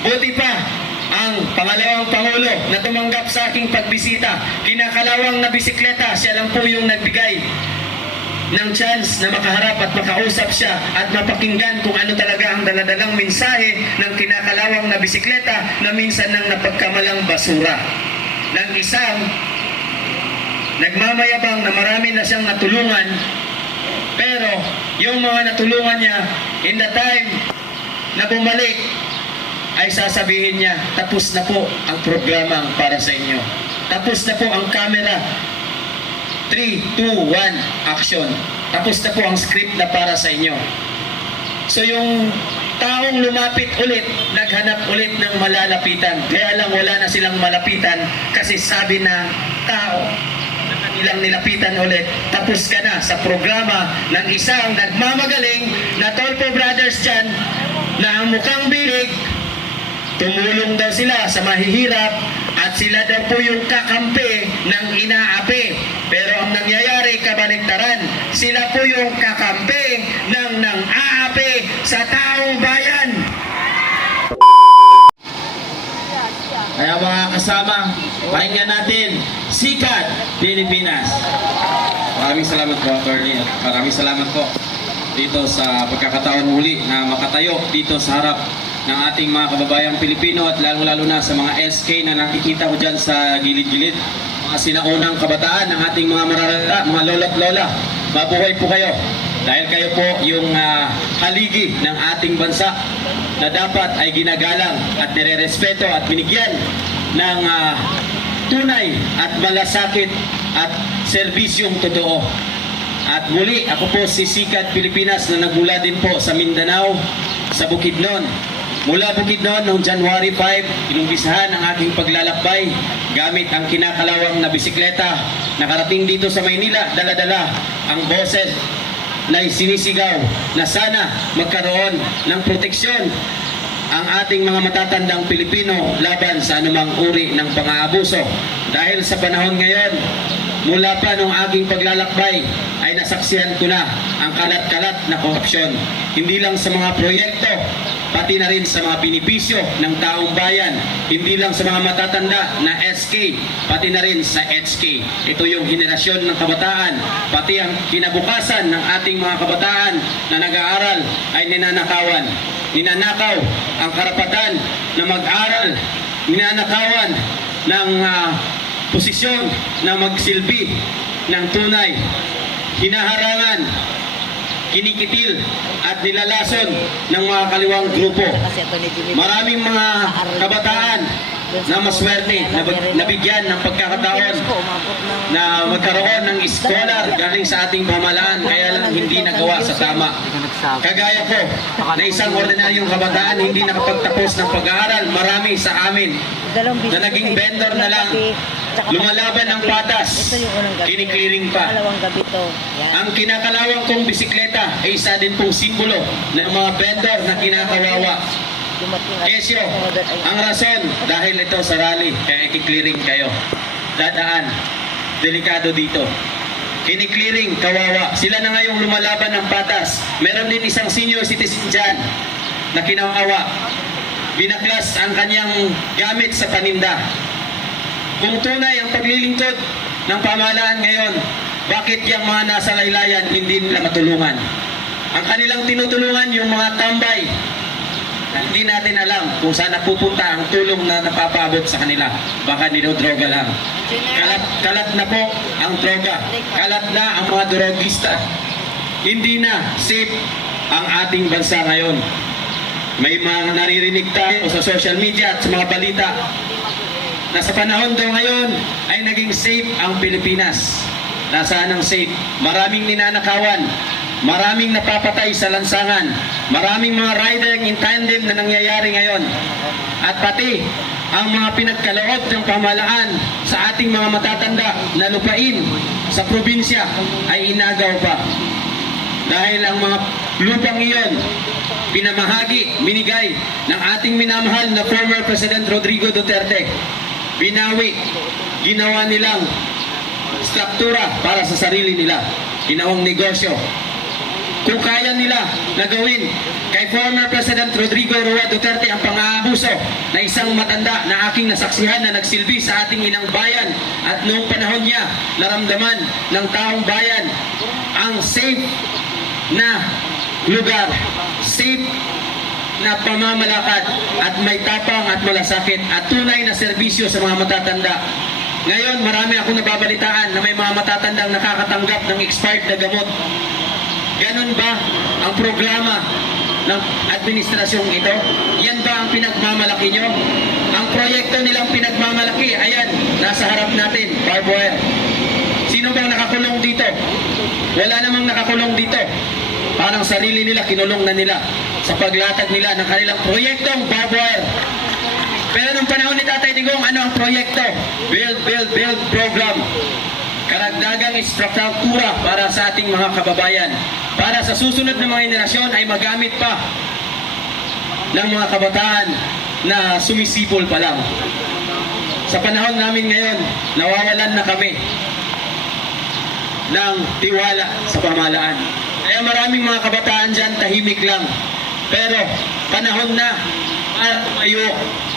Buti pa ang pangalawang Pangulo na tumanggap sa aking pagbisita. Kinakalawang na bisikleta, siya lang po yung nagbigay ng chance na makaharap at makausap siya at mapakinggan kung ano talaga ang daladalang mensahe ng kinakalawang na bisikleta na minsan nang napagkamalang basura. Ng isang nagmamayabang na marami na siyang natulungan, pero yung mga natulungan niya in the time na bumalik ay sasabihin niya, tapos na po ang programang para sa inyo. Tapos na po ang camera. 3, 2, 1, action. Tapos na po ang script na para sa inyo. So yung taong lumapit ulit, naghanap ulit ng malalapitan. Kaya lang wala na silang malapitan kasi sabi ng tao na kanilang nilapitan ulit. Tapos ka na sa programa ng isang nagmamagaling na Tolpo Brothers dyan na ang mukhang bilig. Tumulong daw sila sa mahihirap at sila daw po yung kakampi ng inaapi. Pero ang nangyayari kabaligtaran, sila po yung kakampi ng nang-aapi sa taong bayan. Kaya mga kasama, pakinggan natin, Sikat Pilipinas. Maraming salamat po, Attorney. Maraming salamat po dito sa pagkakataon muli na makatayo dito sa harap ng ating mga kababayang Pilipino at lalo-lalo na sa mga SK na nakikita ko dyan sa gilid-gilid, mga sinaunang kabataan ng ating mga mararata, mga lola't lola. Mabuhay po kayo dahil kayo po yung haligi ng ating bansa na dapat ay ginagalang at nire-respeto at binigyan ng tunay at malasakit at serbisyong totoo. At muli, ako po si Sikat Pilipinas na nagmula din po sa Mindanao, sa Bukidnon. Mula Bukidnon noong January 5, inumpisahan ang aking paglalakbay gamit ang kinakalawang na bisikleta. Nakarating dito sa Maynila, dala-dala ang boses na sinisigaw na sana magkaroon ng proteksyon ang ating mga matatandang Pilipino laban sa anumang uri ng pang-aabuso. Dahil sa panahon ngayon, mula pa nung aking paglalakbay ay nasaksihan ko na ang kalat-kalat na korupsyon. Hindi lang sa mga proyekto, pati na rin sa mga binipisyo ng taong bayan. Hindi lang sa mga matatanda na SK, pati na rin sa HK. Ito yung henerasyon ng kabataan, pati ang kinabukasan ng ating mga kabataan na nag-aaral ay ninanakawan. Ninanakaw ang karapatan na mag-aral, ninanakawan ng posisyon na magsilbi ng tunay, hinaharangan, kinikitil at nilalason ng mga kaliwang grupo. Maraming mga kabataan na maswerte na nabigyan ng pagkakataon na magkaroon ng scholar galing sa ating pamahalaan, kaya lang hindi nagawa sa tama. Kagaya ko na isang ordinaryong kabataan hindi nakapagtapos ng pag-aaral, marami sa amin na naging vendor na lang, lumalaban ng patas, kiniklearing pa. Ang kinakalawang kong bisikleta ay isa din pong simbolo ng mga vendor na kinakawawa. Kesyo, ang rason dahil ito sa rally, kaya ikiklearing kayo. Dadaan, delikado dito. Kiniklearing, kawawa. Sila na ngayong lumalaban ng patas. Meron din isang senior citizen dyan na kinawawa. Binaklas ang kanyang gamit sa paninda. Kung tunay ang paglilingkod ng pamahalaan ngayon, bakit yung mga nasa laylayan hindi nila matulungan? Ang kanilang tinutulungan yung mga tambay. Hindi natin alam kung saan napupunta ang tulong na napapaabot sa kanila. Baka dinodroga lang. Kalat na po ang droga. Kalat na ang mga drogista. Hindi na safe ang ating bansa ngayon. May mga naririnig tayo sa social media at sa mga balita na sa panahon daw ngayon ay naging safe ang Pilipinas. Nasaan ang safe? Maraming ninanakawan. Maraming napapatay sa lansangan. Maraming mga riding in tandem na nangyayari ngayon. At pati ang mga pinagkaloob ng pamahalaan sa ating mga matatanda na lupain sa probinsya ay inagaw pa. Dahil ang mga lupang iyon pinamahagi, binigay ng ating minamahal na former President Rodrigo Duterte. Binawi, ginawa nilang struktura para sa sarili nila. Ginawang negosyo. kung kaya nila na gawin kay former President Rodrigo Roa Duterte ang pang-aabuso na isang matanda na aking nasaksihan na nagsilbi sa ating inang bayan at noong panahon niya naramdaman ng taong bayan ang safe na lugar, safe na pamamalakad at may tapang at malasakit at tunay na serbisyo sa mga matatanda. Ngayon, marami akong nababalitaan na may mga matatandang nakakatanggap ng expired na gamot. Ganun ba ang programa ng administrasyong ito? Yan ba ang pinagmamalaki nyo? Ang proyekto nilang pinagmamalaki, ayan, nasa harap natin, barbed wire. Sino bang nakakulong dito? Wala namang nakakulong dito. Parang sarili nila, kinulong na nila sa paglatag nila ng kanilang proyektong barbed wire. Pero nung panahon ni Tatay Digong, ano ang proyekto? Build program. Karagdagang istruktura para sa ating mga kababayan. Para sa susunod na mga henerasyon ay magamit pa ng mga kabataan na sumisipol pa lang. Sa panahon namin ngayon, nawawalan na kami ng tiwala sa pamahalaan. Kaya maraming mga kabataan dyan, tahimik lang. Pero panahon na tayo,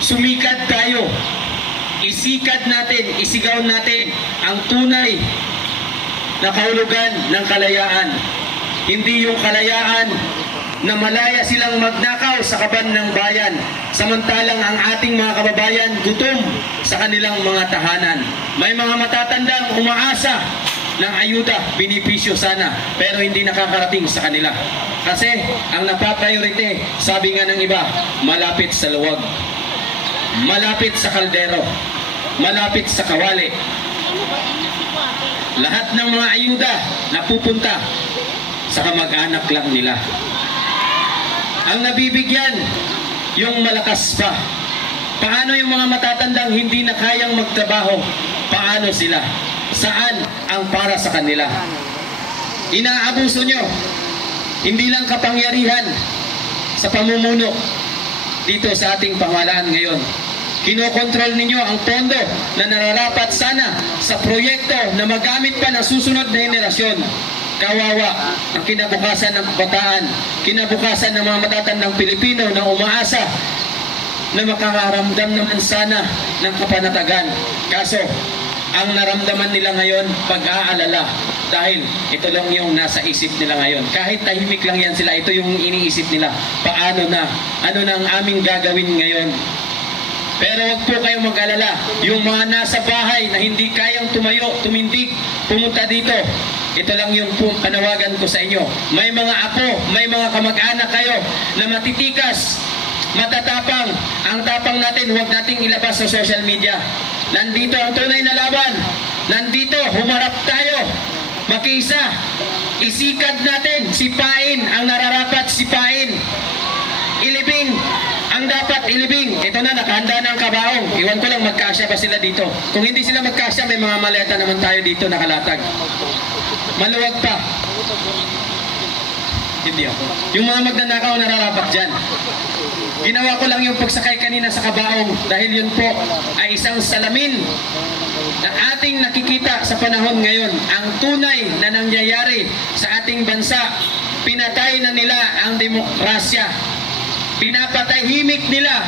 sumikad tayo. Isikad natin, isigaw natin ang tunay na kahulugan ng kalayaan. Hindi yung kalayaan na malaya silang magnakaw sa kaban ng bayan. Samantalang ang ating mga kababayan gutom sa kanilang mga tahanan. May mga matatandang umaasa ng ayuda, binipisyo sana, pero hindi nakakarating sa kanila. Kasi ang napapriority, sabi nga ng iba, malapit sa luwag, malapit sa kaldero, malapit sa kawali. Lahat ng mga ayuda napupunta sa kamag-anak lang nila. Ang nabibigyan, yung malakas pa. Paano yung mga matatandang hindi na kayang magtrabaho? Paano sila? Saan ang para sa kanila? Inaabuso nyo. Hindi lang kapangyarihan sa pamumuno dito sa ating pamahalaan ngayon. Kinokontrol ninyo ang pondo na nararapat sana sa proyekto na magamit pa ng susunod na henerasyon. Kawawa ang kinabukasan ng kabataan, kinabukasan ng mga matatandang Pilipino na umaasa na makakaramdam naman sana ng kapanatagan. Kaso, ang naramdaman nila ngayon, pag-aalala. Dahil ito lang yung nasa isip nila ngayon. Kahit tahimik lang yan sila, ito yung iniisip nila. Paano na? Ano na ang aming gagawin ngayon? Pero wag po kayong mag-alala. Yung mga nasa bahay na hindi kayang tumayo, tumindig, pumunta dito. Ito lang yung panawagan ko sa inyo. May mga apo, may mga kamag-anak kayo na matitikas, matatapang. Ang tapang natin, huwag nating ilabas sa social media. Nandito ang tunay na laban. Nandito, humarap tayo. Makiisa. Isikad natin. Sipain ang nararapat sipain. Ilibing ang dapat ilibing. Ito na, nakahanda na ang kabaong. Iwan ko lang magkasya ba sila dito. Kung hindi sila magkasya, may mga maleta naman tayo dito nakalatag. Maluwag pa. Hindi ako. Yung mga magnanakaw nararapat dyan. Ginawa ko lang yung pagsakay kanina sa kabaong dahil yun po ay isang salamin na ating nakikita sa panahon ngayon. Ang tunay na nangyayari sa ating bansa, pinatay na nila ang demokrasya. Pinapatahimik nila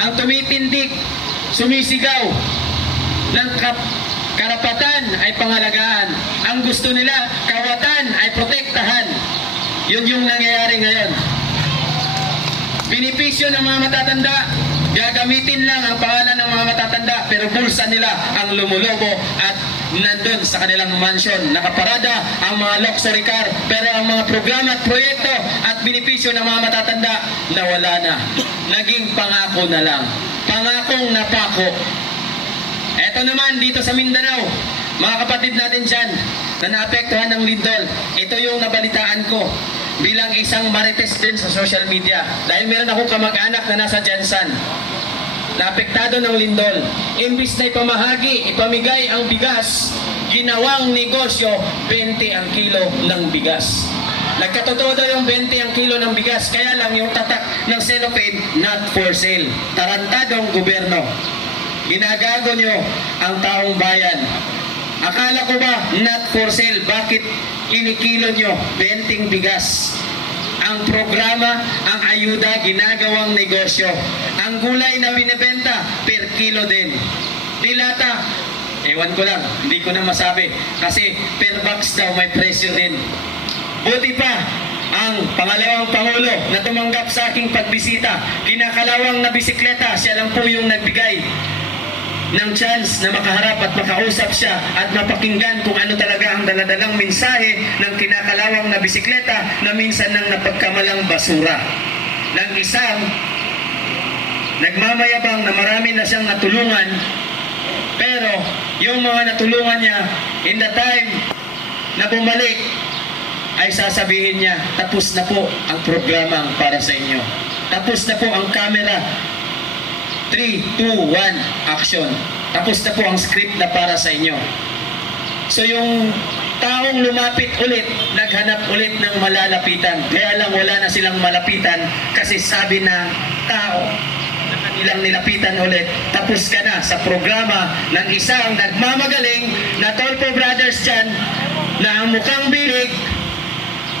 ang tumitindig, sumisigaw ng karapatan ay pangalagaan. Ang gusto nila, kawatan ay protektahan. Yun yung nangyayari ngayon. Binipisyo ng mga matatanda, gagamitin lang ang pangalan ng mga matatanda, pero bulsa nila ang lumulobo at nandun sa kanilang mansion. Nakaparada ang mga luxury car, pero ang mga programa at proyekto at binipisyo ng mga matatanda nawala na. Naging pangako na lang. Pangakong napako. Eto naman dito sa Mindanao, mga kapatid natin dyan na naapektuhan ng lindol. Ito yung nabalitaan ko bilang isang marites din sa social media. Dahil meron akong kamag-anak na nasa Jensan, naapektado ng lindol. Imbis na ipamahagi, ipamigay ang bigas, ginawang negosyo, 20 ang kilo ng bigas. Nagkatotoo daw yung 20 ang kilo ng bigas, kaya lang yung tatak ng cellophane, not for sale. Tarantadong gobyerno. Ginagago nyo ang taong bayan. Akala ko ba not for sale? Bakit inikilo nyo 20 bigas. Ang programa, ang ayuda, ginagawang negosyo. Ang gulay na binibenta, per kilo din. Dilata, ewan ko lang, hindi ko na masabi. Kasi per box daw may presyo din. Buti pa, ang pangalawang Pangulo na tumanggap sa aking pagbisita, kinakalawang na bisikleta, siya lang po yung nagbigay ng chance na makaharap at makausap siya at mapakinggan kung ano talaga ang daladalang mensahe ng kinakalawang na bisikleta na minsan nang napagkamalang basura. Ng isang nagmamayabang na marami na siyang natulungan, pero yung mga natulungan niya in the time na bumalik ay sasabihin niya, tapos na po ang programang para sa inyo. Tapos na po ang camera. 3, 2, 1, action. Tapos na po ang script na para sa inyo. So yung taong lumapit ulit, naghanap ulit ng malalapitan. Kaya lang wala na silang malapitan kasi sabi na tao na kanilang nilapitan ulit. Tapos ka na sa programa ng isang nagmamagaling na Tolpo Brothers dyan na ang mukhang bilig,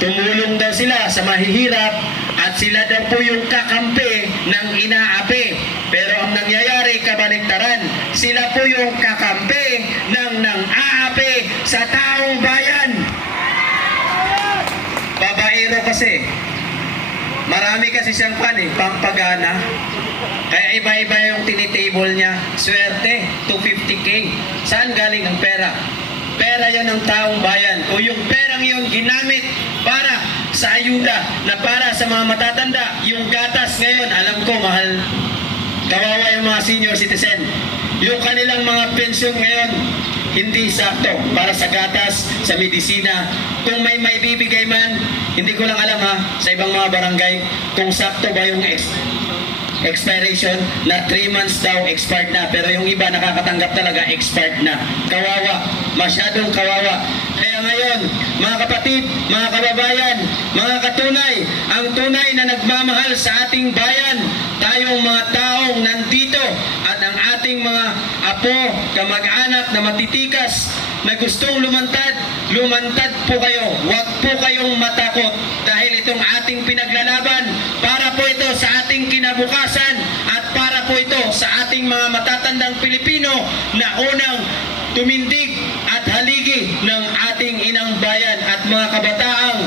tumulong daw sila sa mahihirap at sila daw po yung kakampi ng inaapi. Pero ang nangyayari kabaliktaran, sila po yung kakampi ng nang-aapi sa taong bayan. Babaero kasi. Marami kasi siyang pampagana. Kaya iba-iba yung tinitable niya. Swerte, 250K. Saan galing ang pera? Pera yan ng taong bayan. O yung perang yun ginamit para sa ayuda na para sa mga matatanda. Yung gatas ngayon, alam ko mahal. Kawawa yung mga senior citizen. Yung kanilang mga pensyon ngayon, hindi sakto para sa gatas, sa medisina. Kung may bibigay man, hindi ko lang alam sa ibang mga barangay, kung sakto ba yung expiration na 3 months daw expired na. Pero yung iba nakakatanggap talaga expired na. Kawawa. Masyadong kawawa. Kaya ngayon, mga kapatid, mga kababayan, mga katunay, ang tunay na nagmamahal sa ating bayan, tayong mga taong nandito at ang ating mga apo, kamag-anak na matitikas na gustong lumantad, lumantad po kayo. Huwag po kayong matakot dahil itong ating pinaglalaban, para po ito sa ating kinabukasan at para po ito sa ating mga matatandang Pilipino na unang tumindig at haligi ng ating inang bayan at mga kabataang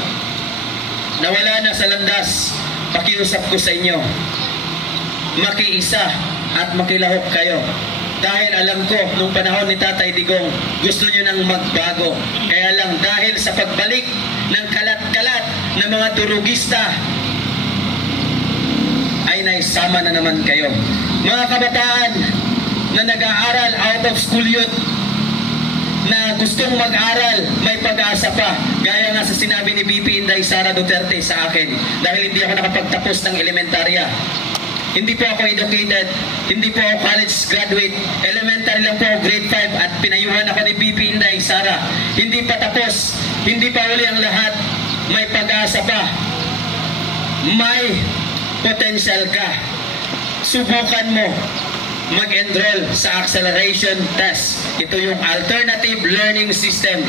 nawala na sa landas. Pakiusap ko sa inyo, makiisa at makilahok kayo. Dahil alam ko, nung panahon ni Tatay Digong, gusto nyo nang magbago. Kaya lang dahil sa pagbalik ng kalat-kalat na mga durugista, ay naisama na naman kayo. Mga kabataan na nag-aaral out of school youth, na gustong mag-aral, may pag-asa pa. Gaya nga sa sinabi ni BP Inday Sara Duterte sa akin, dahil hindi ako nakapagtapos ng elementarya. Hindi po ako educated, hindi po ako college graduate, elementary lang po ako grade 5 at pinayuhan ako ni BP Inday Sara. Hindi pa tapos, hindi pa uli ang lahat, may pag-asa pa. May potential ka. Subukan mo mag-enroll sa acceleration test. Ito yung alternative learning system.